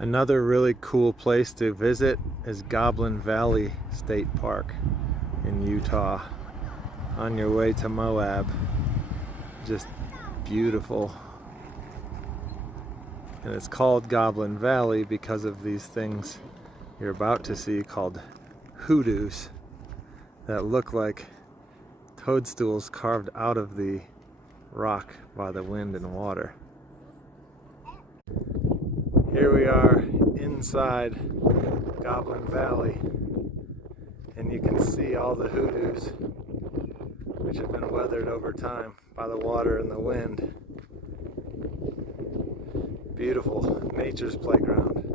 Another really cool place to visit is Goblin Valley State Park in Utah on your way to Moab. Just beautiful. And it's called Goblin Valley because of these things you're about to see called hoodoos that look like toadstools carved out of the rock by the wind and water. Here we are inside Goblin Valley, and you can see all the hoodoos which have been weathered over time by the water and the wind. Beautiful nature's playground.